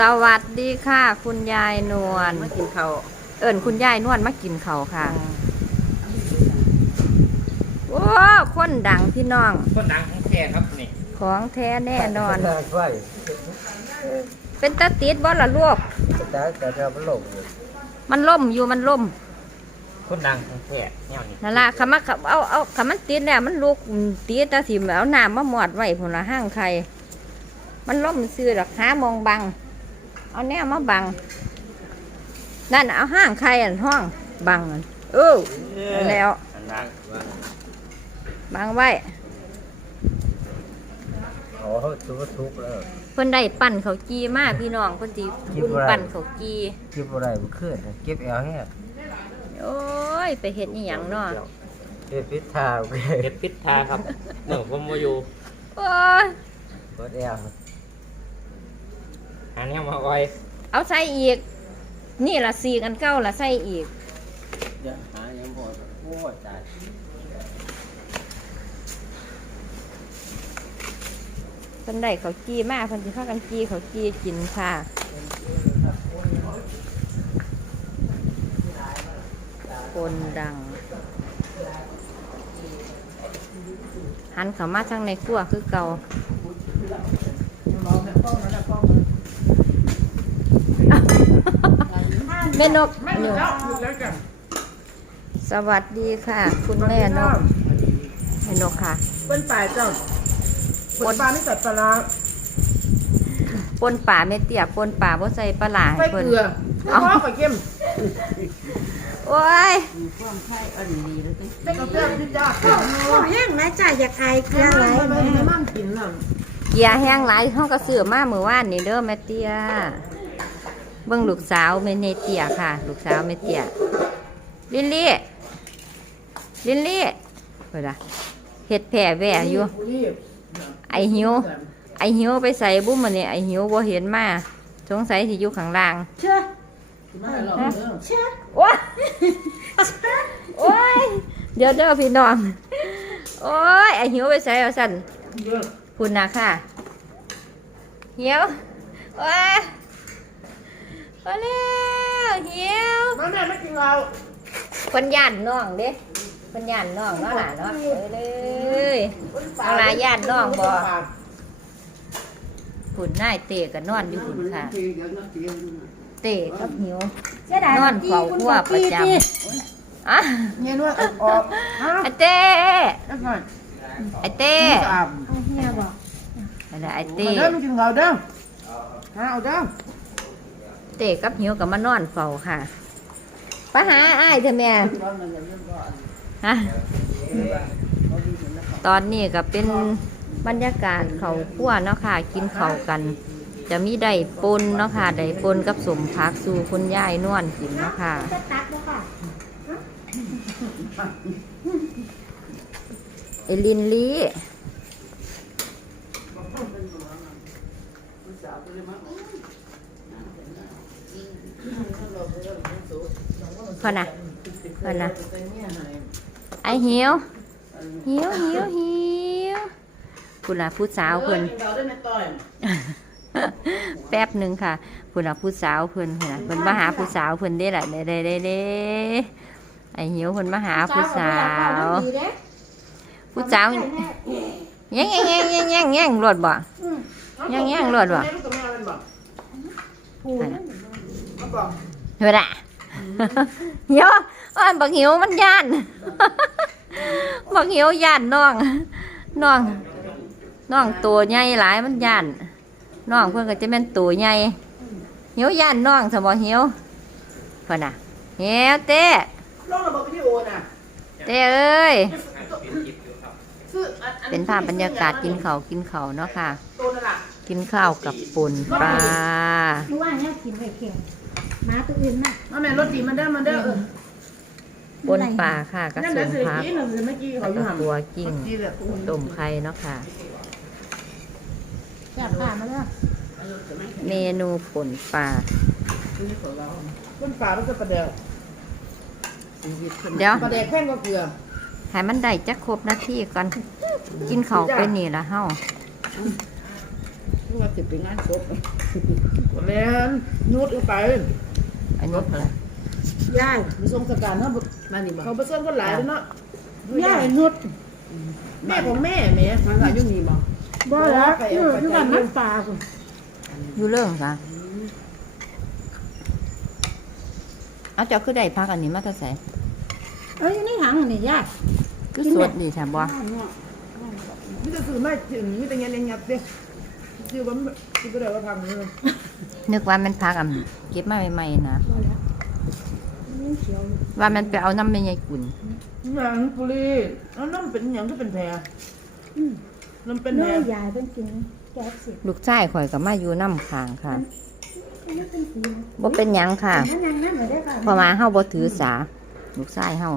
สวัสดีค่ะ คุณยายนวลมากินข้าวเอิญคุณยายนวลมากินเขาวค่ะว้าคนดังพี่น้อง ก็ดังของแท้ครับนี่ของแท้แน่นอนได้ไว้เป็นตาติดบ่ละลูกได้แต่เราไม่ลงเลยมันล่มอยู่มันล่มคนดังของแท้แนวนี้นั่นละคำว่าเอาเอาคำมันติดเนี่ยมันลูกติดแตาสิเอาน้ำมาหมอดไว้ผลละห้างใคร มันล่มซื้อดอกหามองบัง เอาแนวมาบังนั่นน่ะเอาห้างใครอันห้องบังอันเออนั่นแล้วอันดังบังไว้อ๋อทุกทุกแล้วเพิ่นได้ปั่นเขาวจีมาพี่น้องเพิ่นสิกินบุญบ่ได้ปั่นเขาวจีเก็บอะไรมันขึ้นเก็บแอลแห้งโอ้ยไปเฮ็ดอีหยังเนาะเก็บพิษทาโอเคเก็บพิษทาครับเนื่องผมมาอยู่โอ้ยเปิดแอล หาแนวมาไว้เอาใส่อีก นี่ละสีกันเก้าละใส่อีกอย่าหายังบ่โอ้ตายเพิ่นได้เขาวจีมากเพิ่นสิพากันจีเขาวจีกินค่ะคนดัง หันเขามาทางในครัวคือเก่าแม่นกหนูสวัสดีค่ะ คุณแม่นกแม่นกค่ะเป็นป่าเจ้าปนปลาไม่ใส่ปลาร้าปนป่าเม็ดเตียปนป่าบ่ใส่ปลาหลาให้ใส่เพิ่นเกลือไม่พอไข่เค็มโอ้ยใส่กระเทียมที่จ้าแห้งนะจ้าอยากอายเกลือไหลไม่ไม่ไม่มั่นกินน่ะเกียร์แห้งหลายเฮาก็ซื้อมามื้อวานนี่เด้อแม่เตีย เบิ่งลูกสาวแม่เนเตียค่ะ ลูกสาวแม่เตียลิลลี่ลิลลี่เพิ่นล่ะเฮ็ดแผลแหว่อยู่รีบไอหิว ไอหิวไปใส่บุ้มมันนี่ไอหิวบ่เห็นมาสงสัยสิอยู่ข้างล่างเชื่อไม่หรอกเด้อเชื่อโอ้ยโอ้ยเดี๋ยวเด้อพี่น้อง โอ้ยไอหิวไปใส่เอาสั่นเยอะคุณนะค่ะเหี่ยวโอ้ย พอแล้วเหี่ยวมาแม่ไม่กินเราคนย่านน้องเด้คนย่านน้องเนาะล่ะเนาะเออเลยเอาลาย่านน้องบ่คุณนายเตะกับนอนอยู่คุณค่ะ เตะกับหิวเสียดายนอนเฝ้าครัวประจำอะเงี้ยนวดออกฮะไอเต้นั่นหน่อยไอเต้สามเอาเฮียบอกนั่นแหละไอมาเต้เด้อไม่กินเราเด้อฮะเอาเด้อ เตะกับหิวกับมานอนเฝ้าค่ะไปหาอ้ายเถอแม่ฮะตอนนี้ก็เป็นบรรยากาศเขาขั้วเนาะค่ะ กินเขากัน จะมีไดปนเนาะค่ะไดปนกับสมพักสู่คุณยายนวลกินเนาะค่ะจะตักบ่ค่ะเอลินลี่ พอนะพอนะไอหิวหิวหิวหิวคุณล่ะผู้สาวเพิ่นเราได้ในต่อยแป๊บหนึ่งค่ะคุณล่ะผู้สาวเพิ่นเพิ่นน่ะเพิ่นมาหาผู้สาวเพิ่นได้ล่ะเด้เด้เด้เด้ไอหิวเพิ่นมาหาผู้สาวดีเด้ผู้สาวแย่งแย่งแย่งแย่งแย่งแย่งรวดบ่แย่งแย่งรวดบ่แม่ลูกกับแม่เป็นบอกผูนมาบอก เฮ้ยล่ะเดี๋ยวอ้อนบักหิวมันย่าน บักหิวย่านน้องน้องน้องตัวใหญ่หลายมันย่านน้องเพิ่นก็จะแม่นตัวใหญ่หิวย่านน้องสมบ่หิวเพิ่นน่ะเหียวเต้ลองระบบวิดีโอน่ะเต้เอ้ยซื้ออัอัเป็นภาพบรรยากาศกินข้าวกินข้าวเนาะค่ะตัวนั่นล่ะ กินข้าวกับป่นปลา รู้ว่าเนี่ยกินไว้เข่งมาตัวอื่นมามาแม่รถดีมันเด้อมันเด้อเออปนปลาค่ะกับนั่นสเดี๋ยวมสิพักกินเราเมื่อกี้แล้เขาวอยู่ก็ห่างตัวกิ้งจีเลยต้มไข่เนาะค่ะจับผ่ามาแล้วเมนูป่นปลาต้นปลาต้องจะประเดี๋ยวเดี๋ยวประเดี๋ยวแข้งก็เกลือให้มันได้จักครบนาทีก่อนกินเขาวไปนี่ละเฮานึกว่าสิไปงานศพแม่นนุดก็ไป อันนี้อะไรยายมีทรงสการเนาะมานี่บ่เขาไปเส้นคนหลายเลยเนาะยายนุดแม่ของแม่แม่มันก็อยู่นี่บ่บ่ละอยู่อยู่บ้านน้ำปลาพุ่นอยู่เรื่องค่ะเอาเจ้าคือได้พักอันนี้มาแต่ใส่เอ้ยอยู่ในถังนี่ยายคือสดดีแถมบ่มีแต่สื่อไม่ถึงมีแต่เงี้ยเงี้ยเด้ คือว่าคือก็ได้ว่าพังเลยนึกว่ามันพักอันเก็บมาใหม่ๆนะบ่ละนี่เขียวว่ามันไปเอาน้ำแม่ยายกุ่นหนังปุรีเอาน้ำเป็นหยังก็เป็นแผลอืมน้ำเป็นน้แผลอยยายเป็นกินแก๊สสิลูกชายข่อยก็มาอยู่น้ำข้างค่ะนี่เป็นสีบ่เป็นหยังค่ะนั่นนั่นนั่นได้ค่ะเพราะว่าเฮาบ่ถือสา ลูกชายเฮา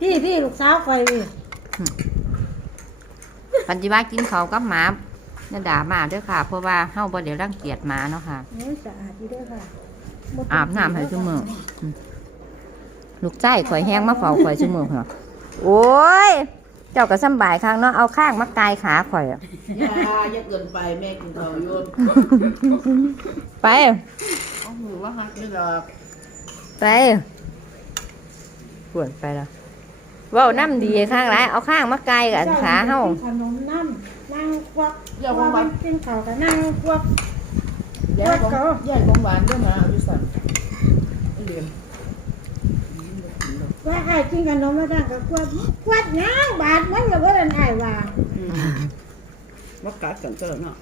พี่พี่ลูกสาวคอยพี่ปัจจุบันกินข้าวกับหมา เนี่ยด่าหมาเด้วยค่ะ เพราะว่าเฮาบ่ได้รังเกียจหมาเนาะค่ะ โอ้ยสะอาดอยู่เด้วยค่ะบ่เป็อาบน้ำให้ซุมื้อ ลูกชายข่อยแห้งมาเฝ้าข่อยซุมื้อค่ะโอ้ย เจ้าก็สำบายข้างเนาะ เอาข้างมากายขาข่อยอะอย่าอย่าเกินไปแม่กินข้าวอยู่ไป เอาหูว่าฮักนี่ดอกไปปวดไปแล้วเว้าน้ำดีข้างไรเอาข้างมากายกับขาเฮาขนมน้ำ นั่งควักอย่าของหวานกินข้าวก็นั่งควัก ยายของยายของหวานเด้อมาเอาอยู่สั่นเหรียญว่าไอ้ายกินขนมมาดังก็ควักควักย่างบาดมันก็บ่ได้ไอ้ายว่าบ่กัดกันเตอเนาะ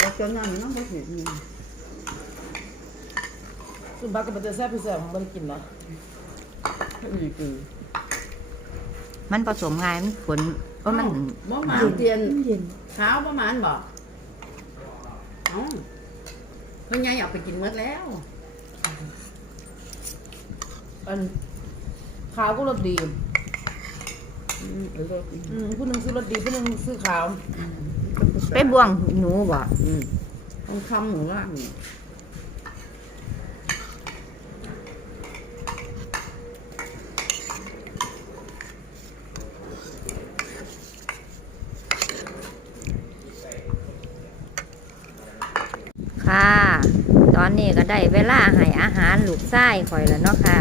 บ่เจอนั่นเนาะบ่เห็นนี่สุบักก็เป็นแต่แซ่บพี่แซ่บของมันกินเนาะนี่คือมันผสมง่ายมันผล ว่ามันบ่หมานเตียนเย็นขาวบ่หมานบ่เอ้าเพิ่นยายอยากไปกินหมดแล้ว อันขาวก็รสดีอืมเอออืมผู้หนึงซื้อรสดีผู้หนึงซื้อขาว ไปบ่วงหนูบ่อืมต้องคำหมูว่างนี่ ค่ะ ตอนนี้ก็ได้เวลาให้อาหารลูกไส้ข่อยแล้วเนาะค่ะ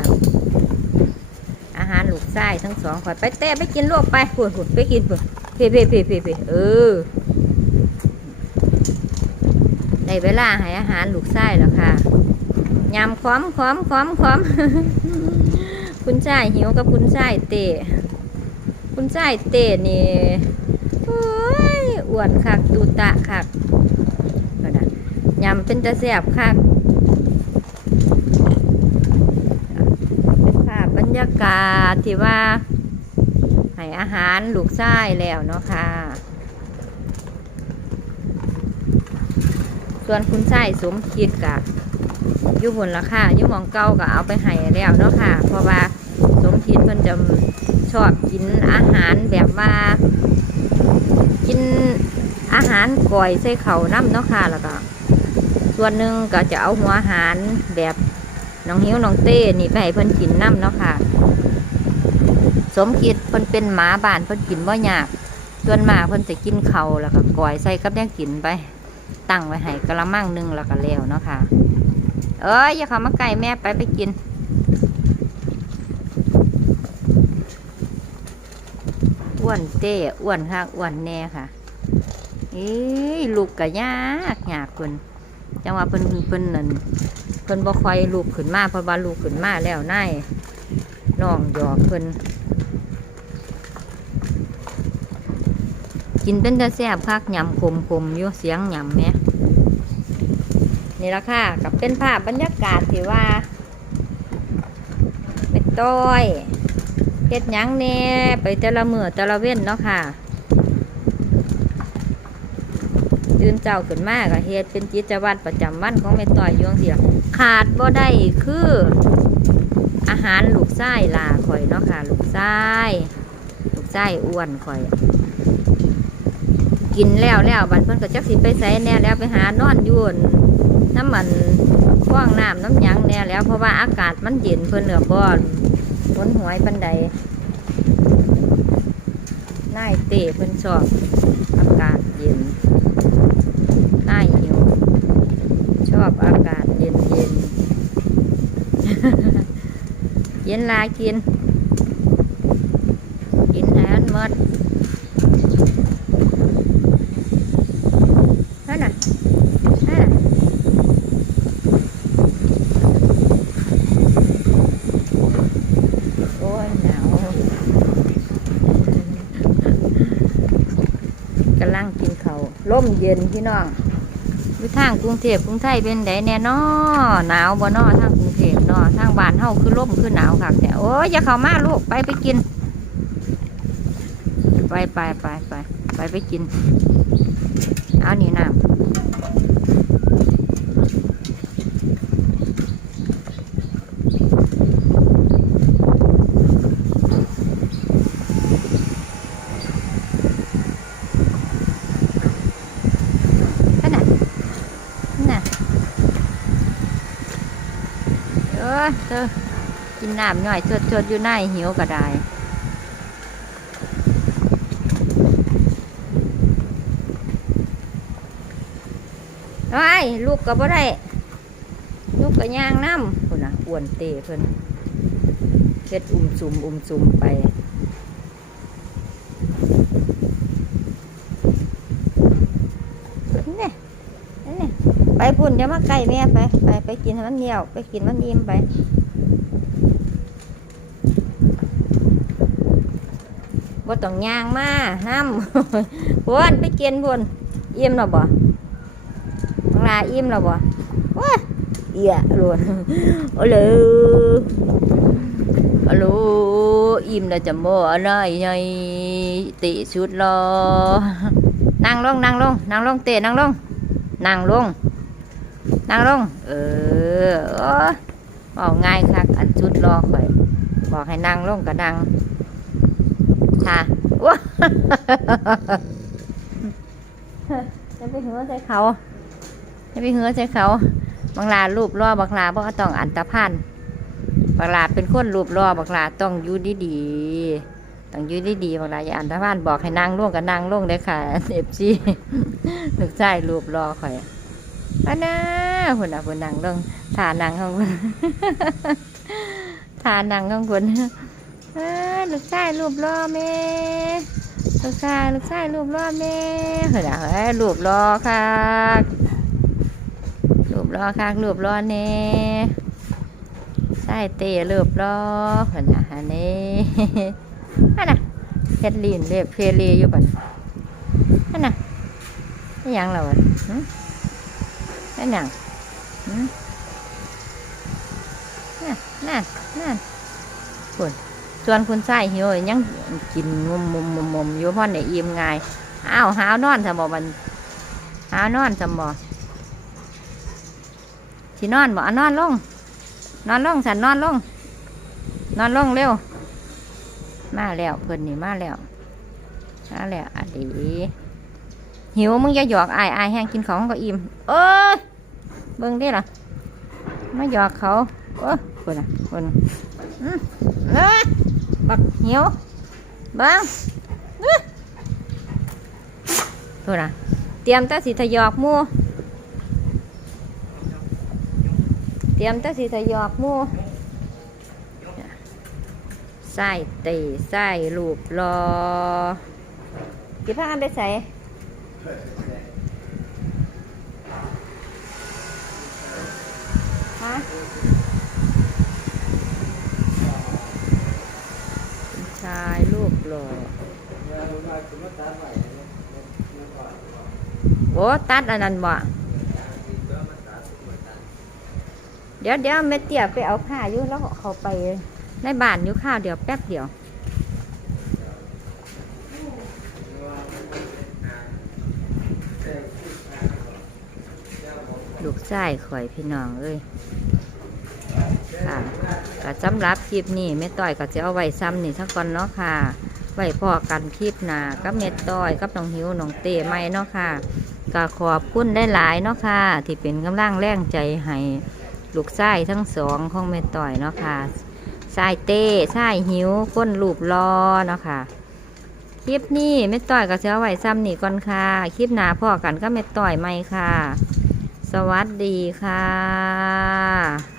อาหารลูกไส้ทั้งสองข่อยไปเต้ไปกินลวกไปพูดพูดไปกินพูดเพ่เพ่เพ่เพ่เพ่เออได้เวลาให้อาหารลูกไส้แล้วค่ะยำคอมคอมคอมคอมคุณชายหิวกับคุณชายเตะคุณชายเตะนี่อ้ยอวนคักตูตะคักก็นะ ยำเป็นตะแสบคักเป็นภาพบรรยากาศที่ว่าให้อาหารลูกชายแล้วเนาะค่ะ ส่วนคุณชายสมคิดกับยู่นราคาอยู่หมองเก่าก็เอาไปให้แล้วเนาะค่ะ เพราะว่าสมคิดเพิ่นจะชอบกินอาหารแบบว่า กินอาหารก่อยใส่เข่าน้ำเนาะค่ะแล้วก็ ส่วนหนึ่งก็จะเอาหัวอาหารแบบน้องหิวน้องเต้นี่ไปให้เพิ่นกินน้ำเนาะค่ะ สมคิดเพิ่นเป็นหมาบ้านเพิ่นกินบ่ยากส่วนมาเพิ่นจะกินเข่าแล้วก็ก่อยใส่กับแนวกินไป ตั้งไว้ให้กระมังหนึงแล้วก็แล้วเนาะค่ะ เอ้ยอย่าเข้ามาใกล้แม่ไปไปกินอ้วนเต้อ้วนค่ะอ้วนแน่ค่ะเอ้ยลูกก็ยากยากเพิ่น จังว่าเพิ่นเพิ่นนั่นเพิ่นบ่ค่อยลูกขึ้นมาเพราะว่าลูกขึ้นมาแล้วนายน้องหยอกเพิ่นกินเป็นตาแซ่บคักยำคมคมอยู่เสียงยำแหม่นี่ละค่ะกับเป็นภาพบรรยากาศที่ว่า เป็นต้อยเฮ็ดหยังแหน่ไปแต่ละมือแต่ละเว้นเนาะค่ะ ตื่นเจ้าขึ้นมากเฮ็ดเป็นกิจวัตรประจำวันของแม่ต่อยยวงเสียขาดบ่ได้คือ อาหารลูกไส้ลาข่อยเนาะค่ะ ลูกไส้ลูกไส้อ้วนข่อย กินแล้วแล้วบันเพิ่นก็จักสิไปใส่แน่แล้วไปหานอนยุ่นน้ำมันฟ้องน้ำน้ำยังแน่แล้วเพราะว่าอากาศมันเย็นเพิ่นเหลือบอนฝนหวยปันใดนายเตะเพิ่นชอบอากาศเย็น น่าหิว ชอบอากาศเย็นเย็นเย็นลากิน กินอาหารมดนั่นน่ะฮะโอ้หนาวกำลังกินเข่าล่มเย็นพี่น้อง อยู่ทางกรุงเทพกรุงไทยเป็นไดแน่นอหนาวบ่นอทางกรุงเทพนอทางบ้านเฮาคือร่มคือหนาวค่ะแต่โอ้ยอย่าเข้ามาลูกไปไปกิน ไปไปไปไปไปไปกิน เอานี่น้ำนั่นน่ะนั่นน่ะเออเธอกิ นน้ำหน่อยชดๆอยู่ในหิวก็ได้ไอ้ยลูกก็บ่ได้ลูกก็ย่างน้ำพุ่นน่ะอ้วนเตะเพิ่นเฮ็ดอุ้มซุมอุ้มซุมไปนี่นี่ไปพุ่นเดี๋ยวมาใกล้แม่ไป ไปไปกินมันเหนียว ไปกินมันอิ่มไป บ่ต้องย่างมาน้ำพุ่นไปกินพุ่นอิ่มแล้วบ่บังลาอิ่มแล้วบ่ว้าเอียรวนโอ้เลยฮัลโหลอิ่มแล้วจะบ่อะไรไงติสุดรอนั่งลงนั่งลงนั่งลงเตะนั่งลงนั่งลงนั่งลง เออบอกง่ายคักอันสุดรอข่อย บอกให้นั่งลงก็นั่ง ค่ะว้าจะไปหัวใส่เขาอย่าไปเหือใส่เขาบางลารูปรอบักลาเพราะต้องอันตรพันบักลาเป็นคนรูปรอบักลาต้องอยู่ดีๆต้องอยู่ดีๆบักลาอย่าอันตรพันบอกให้นางล่วงกับนางล่วงเลยค่ะเอฟซีลูกชายรูปรอข่อยอันน่ะคนน่ะคนนางล่วงทานางของคนทานางของคนเอ้ย ลูกชายรูปรอแม่ลูกชายลูกชายรูปรอแม่เฮ้ยนะเฮ้ยรูปรอค่ะรูปรอคักรูปรอเน่ใส่เตะรูปรอขนาดนี้อันน่ะเฮ็ดลีนเรียบเพลีอยู่บัดอันน่ะนี่ยังเราอะหึนั่นยังหึนั่นนั่นนั่นคุณ ส่วนคุณใส่หิวยังกินมุมมุมมุมมุมอยู่พราะในอิ่มง่ายอ้าวหาวนอนสมบมันหาวนอนสมบสินอนบอะนอนลง นอนลงสันนอนลง นอนลงเร็ว มาแล้วเพิ่นนี่มาแล้วมาแล้วอะดีหิวมึงอย่าหยอกอายอายแห้งกินของก็อิ่มเอ้ยเบิ่งไดิล่ะมาหยอกเขาโอ้ยคนน่ะคนอืมเอ้ย บักเหิวเบังอื้อคนน่ะเตรียมแตาสิทะยอกมู่เตรียมแตะสีทะยอกมูใส่ตะใส่ลูกรอกี่พักกันไปใส่ ชายลูกรอโอ้ตัดอันนั้นบ่เดี๋ยวเดี๋ยวแม่เตียไปเอาผ้าอยู่แล้วเขาไปในบ้านอยู่ข้าวเดี๋ยวแป๊บเดียวลูกชายข่อยพี่น้องเอ้ย ค่ะก็สำหรับคลิปนี้แม่ต้อยก็จะเอาไว้ซ้ำนี่สักก่อนเนาะค่ะไว้พอกันคลิปหน้ากับเม็ดต้อยกับน้องหิวน้องเต้ไม่เนาะค่ะก็ขอบคุณได้หลายเนาะค่ะ ที่เป็นกำลังแรงใจให้ลูกไส้ทั้งสองของแม่ต่อยเนาะค่ะไส้เต้ไส้หิวก้นลูบรอเนาะค่ะคลิปนี้แม่ต่อยก็จะเอาไว้ซ้ำนี่ก่อนค่ะ คลิปหน้าพอกันก็แม่ต่อยไหมค่ะ สวัสดีค่ะ